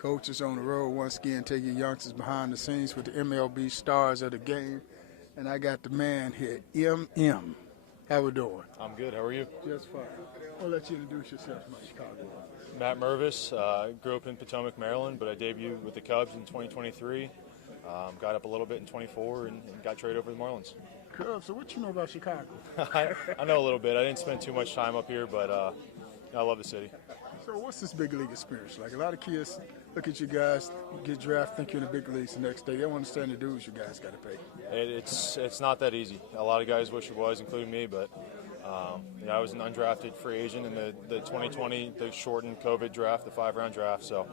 Coach is on the road once again, taking youngsters behind the scenes with the MLB stars of the game. And I got the man here, M. How we doing? I'm good. How are you? Just fine. I'll let you introduce yourself to my Chicago. Matt Mervis. Grew up in Potomac, Maryland, but I debuted with the Cubs in 2023. Got up a little bit in 24 and got traded over to the Marlins. Cubs, so what you know about Chicago? I know a little bit. I didn't spend too much time up here, but I love the city. So what's this big league experience like? A lot of kids look at you guys, get drafted, think you're in the big leagues the next day. They don't understand the dues you guys got to pay. It's not that easy. A lot of guys wish it was, including me, but I was an undrafted free agent in the 2020, the shortened COVID draft, the 5-round draft. So,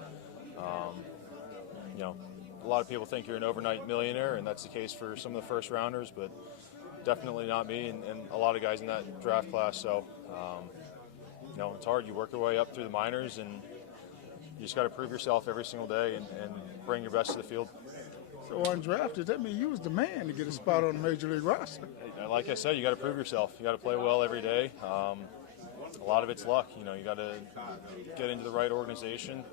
a lot of people think you're an overnight millionaire, and that's the case for some of the first rounders, but definitely not me and a lot of guys in that draft class. So, it's hard. You work your way up through the minors, and you just got to prove yourself every single day and bring your best to the field. So undrafted, that means you was the man to get a spot on the major league roster. Like I said, you got to prove yourself. You got to play well every day. A lot of it's luck. You got to get into the right organization,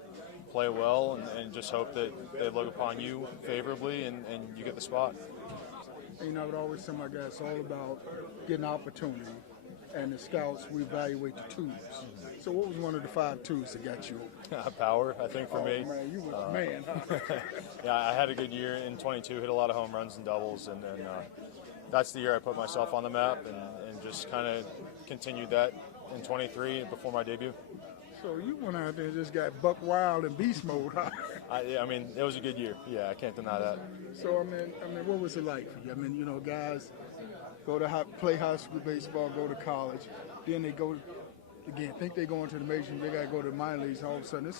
play well, and just hope that they look upon you favorably and you get the spot. I would always tell my guys it's all about getting opportunity, and the scouts, we evaluate the twos. So what was one of the 5 twos that got you? Power, I think, for me. Man, you was the man, huh? Yeah, I had a good year in 22, hit a lot of home runs and doubles, and then that's the year I put myself on the map and just kind of continued that in 23 before my debut. So you went out there and just got buck wild and beast mode, huh? It was a good year. Yeah, I can't deny that. So, what was it like for you? Guys go to play high school baseball, go to college, then they go again, think they're going to the major, they got to go to the minor leagues, and all of a sudden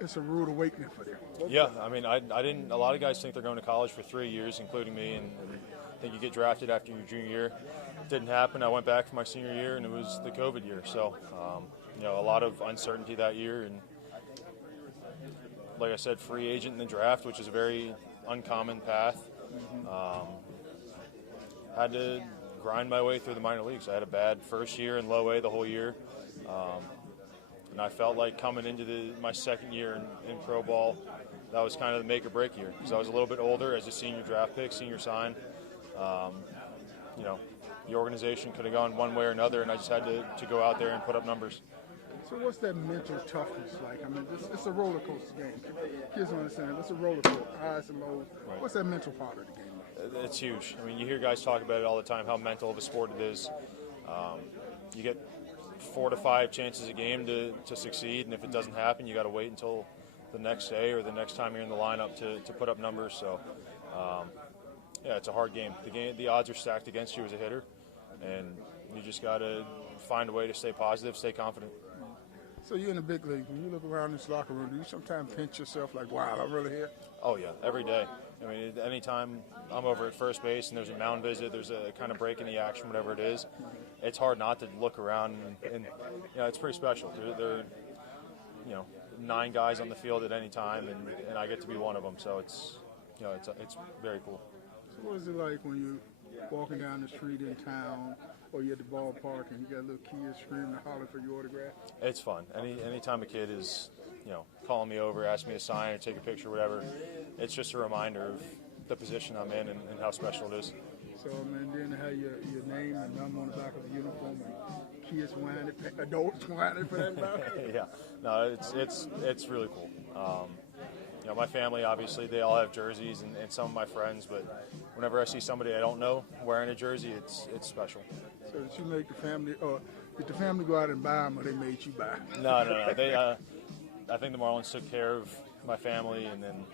it's a rude awakening for them. Yeah, I didn't. A lot of guys think they're going to college for 3 years, including me, and I think you get drafted after your junior year. Didn't happen. I went back for my senior year, and it was the COVID year. So, a lot of uncertainty that year, and like I said, free agent in the draft, which is a very uncommon path. Had to grind my way through the minor leagues. I had a bad first year in low A the whole year, and I felt like coming into my second year in pro ball, that was kind of the make or break year because I was a little bit older as a senior draft pick, senior sign. The organization could have gone one way or another, and I just had to go out there and put up numbers. So what's that mental toughness like? It's a roller coaster game. Kids don't understand. It's a roller coaster, highs and lows. Right. What's that mental part of the game like? It's huge. You hear guys talk about it all the time, how mental of a sport it is. You get 4 to 5 chances a game to succeed, and if it doesn't happen, you got to wait until the next day or the next time you're in the lineup to put up numbers. So, it's a hard game. The odds are stacked against you as a hitter, and you just got to find a way to stay positive, stay confident. So you're in the big league. When you look around this locker room, do you sometimes pinch yourself like, wow, I'm really here? Oh, yeah, every day. Anytime I'm over at first base and there's a mound visit, there's a kind of break in the action, whatever it is, it's hard not to look around. And it's pretty special. There are 9 guys on the field at any time, and I get to be one of them. So it's very cool. So what is it like when you're walking down the street in town, or you're at the ballpark and you got little kids screaming and hollering for your autograph? It's fun. Anytime a kid is, calling me over, asking me to sign or take a picture, whatever, it's just a reminder of the position I'm in and how special it is. So, then have your name and number on the back of the uniform, and kids whining, adults whining for that matter? Yeah. No, it's really cool. My family, obviously, they all have jerseys, and some of my friends, but whenever I see somebody I don't know wearing a jersey, it's special. So did you make the family, or did the family go out and buy them, or they made you buy? No. They, I think the Marlins took care of my family, and then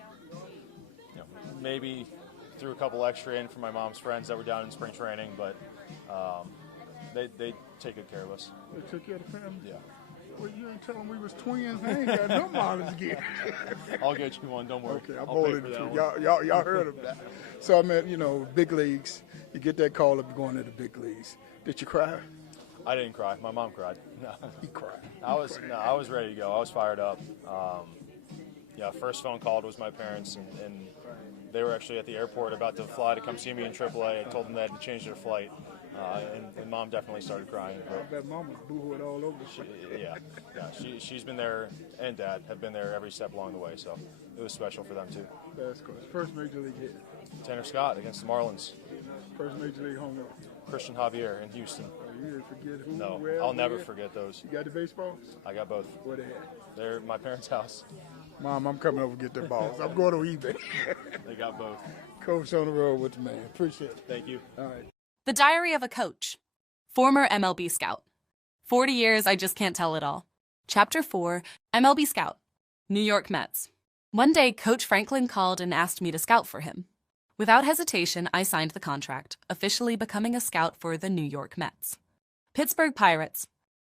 maybe threw a couple extra in for my mom's friends that were down in spring training, but they take good care of us. They took care of the family? Yeah. Well, you ain't telling we was twins. I ain't got no Marlins again. I'll get you one. Don't worry. Okay, I'll pay for that. Y'all heard of that. So, big leagues, you get that call up going to the big leagues. Did you cry? I didn't cry. My mom cried. No. He cried. I was ready to go. I was fired up. First phone call was my parents, and they were actually at the airport about to fly to come see me in AAA. I told them they had to change their flight. And Mom definitely started crying. I bet Mom was boohooing all over the place. She's been there, and Dad have been there every step along the way, so it was special for them too. That's cool. First major league hit. Tanner Scott against the Marlins. First major league home run. Christian Javier in Houston. Oh, you didn't forget who? No, where, I'll never where? forget those. You got the baseballs? I got both. Where they at? They're at my parents' house. Mom, I'm coming over to get the balls. I'm going to eBay. They got both. Coach on the road with the man. Appreciate it. Thank you. All right. The Diary of a Coach. Former MLB Scout. 40 years, I just can't tell it all. Chapter 4, MLB Scout. New York Mets. One day, Coach Franklin called and asked me to scout for him. Without hesitation, I signed the contract, officially becoming a scout for the New York Mets. Pittsburgh Pirates.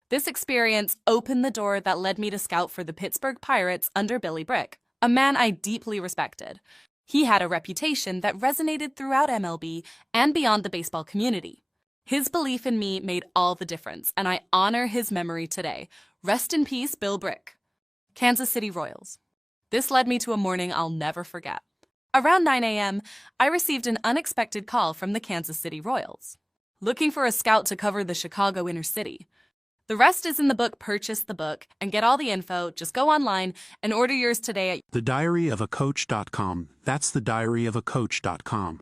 This experience opened the door that led me to scout for the Pittsburgh Pirates under Billy Brick, a man I deeply respected. He had a reputation that resonated throughout MLB and beyond the baseball community. His belief in me made all the difference, and I honor his memory today. Rest in peace, Bill Brick. Kansas City Royals. This led me to a morning I'll never forget. Around 9 a.m., I received an unexpected call from the Kansas City Royals, looking for a scout to cover the Chicago inner city. The rest is in the book. Purchase the book and get all the info. Just go online and order yours today at thediaryofacoach.com. That's thediaryofacoach.com.